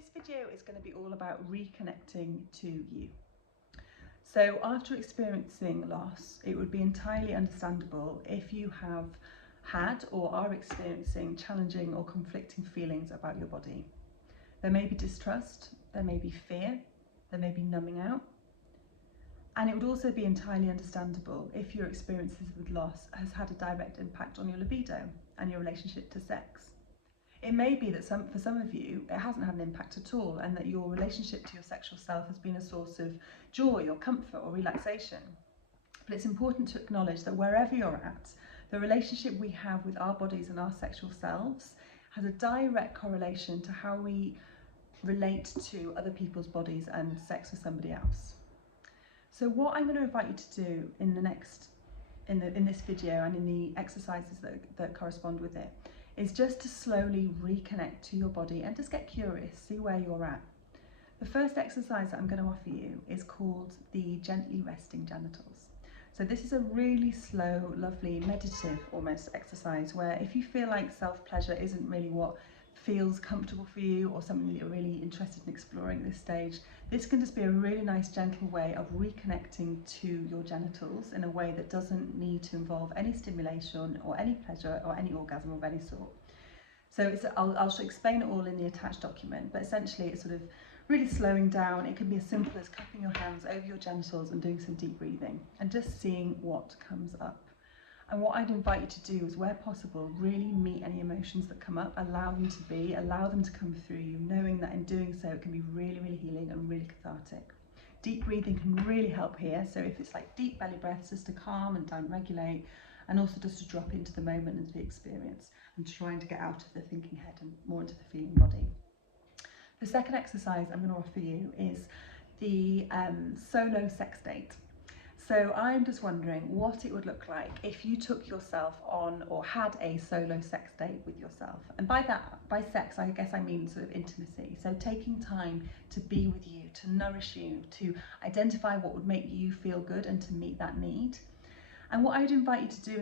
This video is going to be all about reconnecting to you. So after experiencing loss, it would be entirely understandable if you have had or are experiencing challenging or conflicting feelings about your body. There may be distrust, there may be fear, there may be numbing out. And it would also be entirely understandable if your experiences with loss has had a direct impact on your libido and your relationship to sex. It may be that for some of you, it hasn't had an impact at all, and that your relationship to your sexual self has been a source of joy or comfort or relaxation. But it's important to acknowledge that wherever you're at, the relationship we have with our bodies and our sexual selves has a direct correlation to how we relate to other people's bodies and sex with somebody else. So what I'm going to invite you to do in this video and in the exercises that correspond with it is just to slowly reconnect to your body and just get curious, see where you're at. The first exercise that I'm going to offer you is called the gently resting genitals. So this is a really slow, lovely, meditative almost exercise where if you feel like self-pleasure isn't really what feels comfortable for you or something that you're really interested in exploring at this stage, this can just be a really nice gentle way of reconnecting to your genitals in a way that doesn't need to involve any stimulation or any pleasure or any orgasm of any sort. So I'll explain it all in the attached document, but essentially it's sort of really slowing down. It can be as simple as cupping your hands over your genitals and doing some deep breathing and just seeing what comes up. And what I'd invite you to do is, where possible, really meet any emotions that come up, allow them to come through you, knowing that in doing so it can be really, really healing and really cathartic. Deep breathing can really help here, so if it's like deep belly breaths, just to calm and down-regulate, and also just to drop into the moment, into the experience, and trying to get out of the thinking head and more into the feeling body. The second exercise I'm going to offer you is the solo sex date. So I'm just wondering what it would look like if you took yourself on or had a solo sex date with yourself. And by sex, I guess I mean sort of intimacy. So taking time to be with you, to nourish you, to identify what would make you feel good and to meet that need. And what I'd invite you to do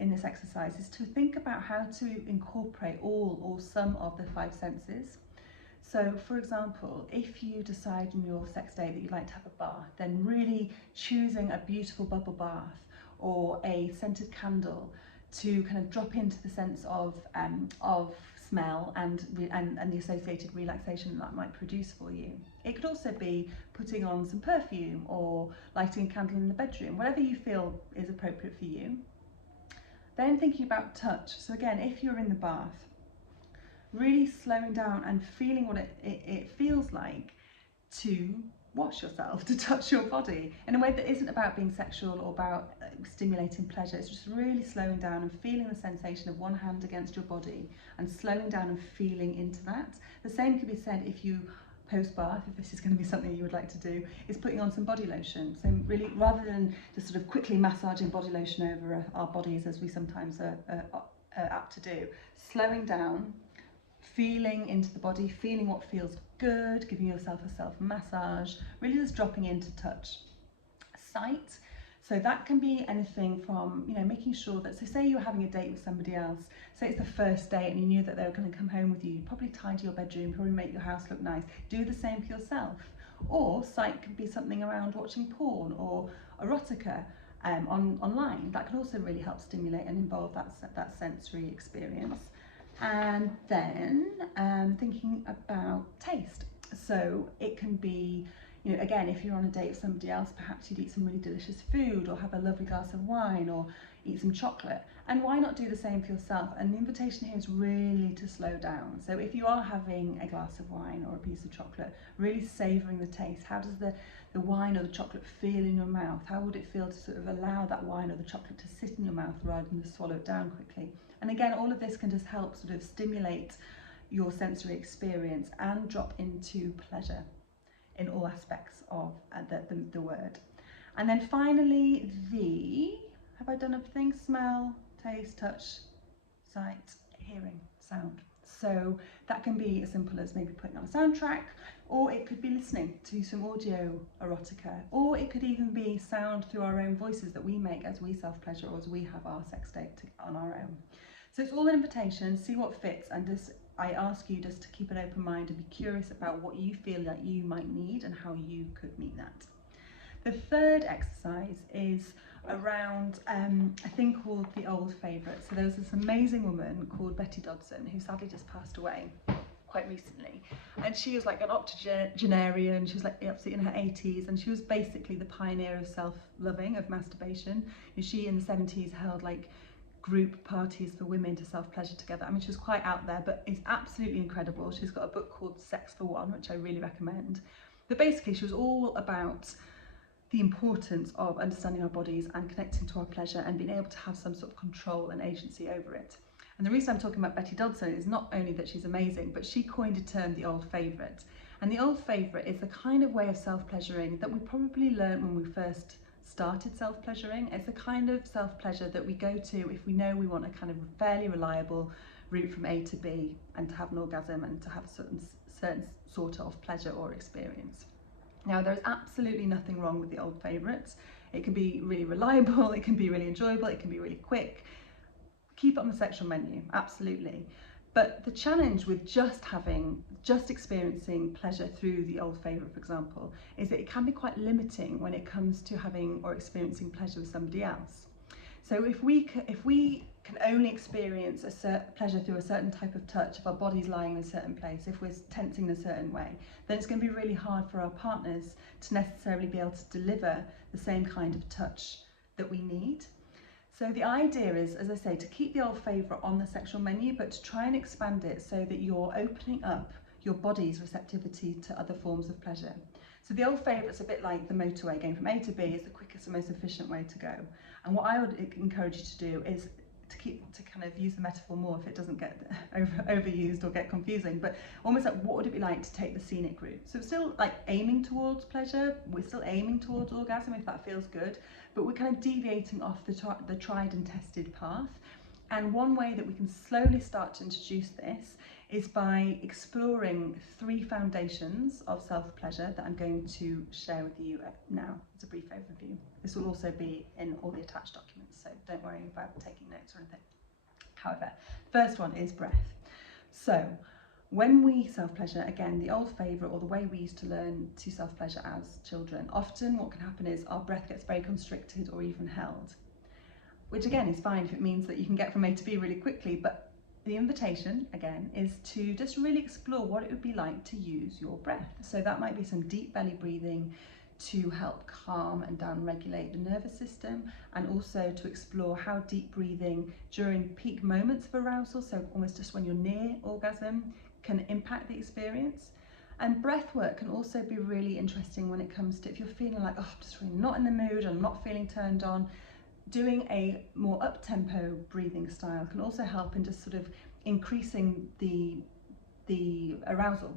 in this exercise is to think about how to incorporate all or some of the five senses. So for example, if you decide in your sex date that you'd like to have a bath, then really choosing a beautiful bubble bath or a scented candle to kind of drop into the sense of smell and the associated relaxation that might produce for you. It could also be putting on some perfume or lighting a candle in the bedroom, whatever you feel is appropriate for you. Then thinking about touch. So again, if you're in the bath, really slowing down and feeling what it feels like to wash yourself, to touch your body in a way that isn't about being sexual or about stimulating pleasure. It's just really slowing down and feeling the sensation of one hand against your body and slowing down and feeling into that. The same could be said if you post-bath, if this is going to be something you would like to do, is putting on some body lotion. So really, rather than just sort of quickly massaging body lotion over our bodies as we sometimes are apt to do, slowing down, feeling into the body, feeling what feels good, giving yourself a self massage, really just dropping into touch. Sight, so that can be anything from, making sure that, so say you're having a date with somebody else, say it's the first date and you knew that they were going to come home with you, probably tidy your bedroom, probably make your house look nice, do the same for yourself. Or sight can be something around watching porn or erotica online. That can also really help stimulate and involve that sensory experience. And then thinking about taste. So it can be, again, if you're on a date with somebody else, perhaps you'd eat some really delicious food or have a lovely glass of wine or eat some chocolate. And why not do the same for yourself? And the invitation here is really to slow down. So if you are having a glass of wine or a piece of chocolate, really savouring the taste. How does the wine or the chocolate feel in your mouth? How would it feel to sort of allow that wine or the chocolate to sit in your mouth rather than to swallow it down quickly? And again, all of this can just help sort of stimulate your sensory experience and drop into pleasure in all aspects of the word. And then finally, have I done everything? Smell, taste, touch, sight, hearing, sound. So that can be as simple as maybe putting on a soundtrack, or it could be listening to some audio erotica, or it could even be sound through our own voices that we make as we self-pleasure or as we have our sex date on our own. So it's all an invitation, see what fits, and just I ask you just to keep an open mind and be curious about what you feel like you might need and how you could meet that. The third exercise is around a thing called the old favourite. So there was this amazing woman called Betty Dodson who sadly just passed away quite recently, and she was like an octogenarian. She was like absolutely in her 80s, and she was basically the pioneer of self-loving, of masturbation. And she in the 70s held like group parties for women to self-pleasure together. I mean, she was quite out there, but it's absolutely incredible. She's got a book called Sex for One, which I really recommend. But basically she was all about the importance of understanding our bodies and connecting to our pleasure and being able to have some sort of control and agency over it. And the reason I'm talking about Betty Dodson is not only that she's amazing, but she coined a term, the old favourite. And the old favourite is the kind of way of self-pleasuring that we probably learned when we first started self-pleasuring. It's the kind of self-pleasure that we go to if we know we want a kind of fairly reliable route from A to B and to have an orgasm and to have a certain sort of pleasure or experience. Now, there's absolutely nothing wrong with the old favourites. It can be really reliable, it can be really enjoyable, it can be really quick. Keep it on the sexual menu, absolutely. But the challenge with just experiencing pleasure through the old favourite, for example, is that it can be quite limiting when it comes to having or experiencing pleasure with somebody else. So if we can only experience pleasure through a certain type of touch, if our body's lying in a certain place, if we're tensing in a certain way, then it's going to be really hard for our partners to necessarily be able to deliver the same kind of touch that we need. So the idea is, as I say, to keep the old favourite on the sexual menu, but to try and expand it so that you're opening up your body's receptivity to other forms of pleasure. So the old favourite's a bit like the motorway. Going from A to B is the quickest and most efficient way to go. And what I would encourage you to do is to kind of use the metaphor more if it doesn't get overused or get confusing, but almost like, what would it be like to take the scenic route? So it's still like aiming towards pleasure, we're still aiming towards orgasm if that feels good, but we're kind of deviating off the tried and tested path. And one way that we can slowly start to introduce this is by exploring 3 foundations of self-pleasure that I'm going to share with you now as a brief overview. This will also be in all the attached documents, so don't worry about taking notes or anything. However, the first one is breath. So when we self-pleasure, again, the old favourite, or the way we used to learn to self-pleasure as children, often what can happen is our breath gets very constricted or even held, which again is fine if it means that you can get from A to B really quickly, but the invitation, again, is to just really explore what it would be like to use your breath. So that might be some deep belly breathing to help calm and down-regulate the nervous system, and also to explore how deep breathing during peak moments of arousal, so almost just when you're near orgasm, can impact the experience. And breath work can also be really interesting when it comes to if you're feeling like, oh, I'm just really not in the mood, I'm not feeling turned on. Doing a more up-tempo breathing style can also help in just sort of increasing the arousal.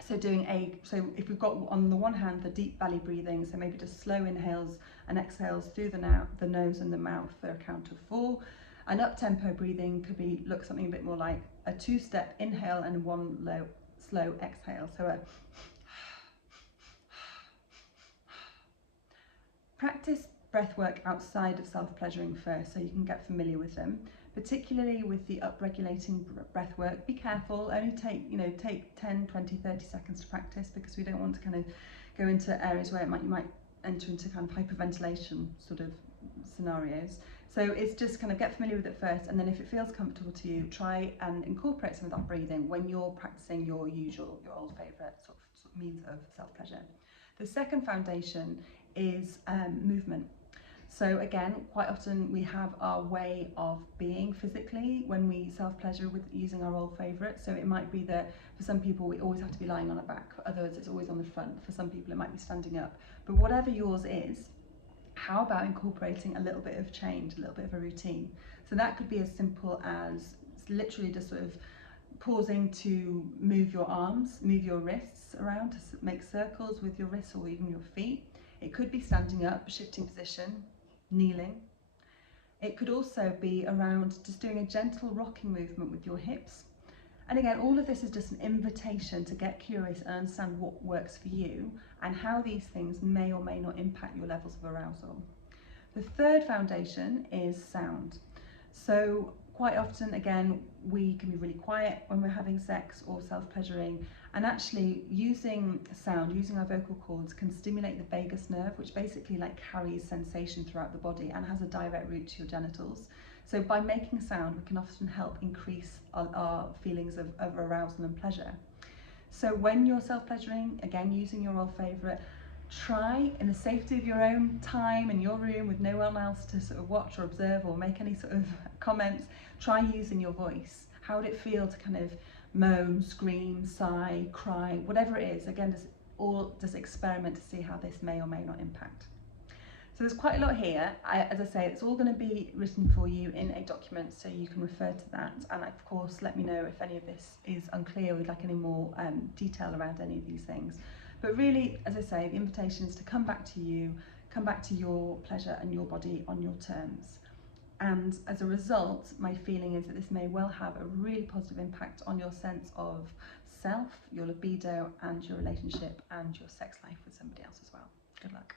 So if we've got on the one hand the deep belly breathing, so maybe just slow inhales and exhales through the nose and the mouth for a count of 4. An up-tempo breathing could look something a bit more like a 2-step inhale and 1 slow exhale. So practice breath work outside of self-pleasuring first so you can get familiar with them, particularly with the up-regulating breath work. Be careful, only take 10, 20, 30 seconds to practice, because we don't want to kind of go into areas where you might enter into kind of hyperventilation sort of scenarios. So it's just kind of get familiar with it first, and then if it feels comfortable to you, try and incorporate some of that breathing when you're practicing your old favourite sort of means of self-pleasure. The second foundation is movement. So again, quite often we have our way of being physically when we self-pleasure with using our old favourite. So it might be that for some people we always have to be lying on our back, for others it's always on the front, for some people it might be standing up. But whatever yours is, how about incorporating a little bit of change, a little bit of a routine? So that could be as simple as literally just sort of pausing to move your arms, move your wrists around to make circles with your wrists or even your feet. It could be standing up, shifting position, kneeling. It could also be around just doing a gentle rocking movement with your hips. And again, all of this is just an invitation to get curious and understand what works for you and how these things may or may not impact your levels of arousal. The third foundation is sound. So quite often, again, we can be really quiet when we're having sex or self-pleasuring, and actually using sound, using our vocal cords, can stimulate the vagus nerve, which basically like carries sensation throughout the body and has a direct route to your genitals. So by making sound, we can often help increase our feelings of arousal and pleasure. So when you're self-pleasuring, again using your old favourite, try in the safety of your own time in your room with no one else to sort of watch or observe or make any sort of comments, try using your voice. How would it feel to kind of moan, scream, sigh, cry, whatever it is? Again, just experiment to see how this may or may not impact. So there's quite a lot here. As I say, it's all going to be written for you in a document, so you can refer to that. And of course, let me know if any of this is unclear or you'd like any more detail around any of these things. But really, as I say, the invitation is to come back to you, come back to your pleasure and your body on your terms. And as a result, my feeling is that this may well have a really positive impact on your sense of self, your libido, and your relationship and your sex life with somebody else as well. Good luck.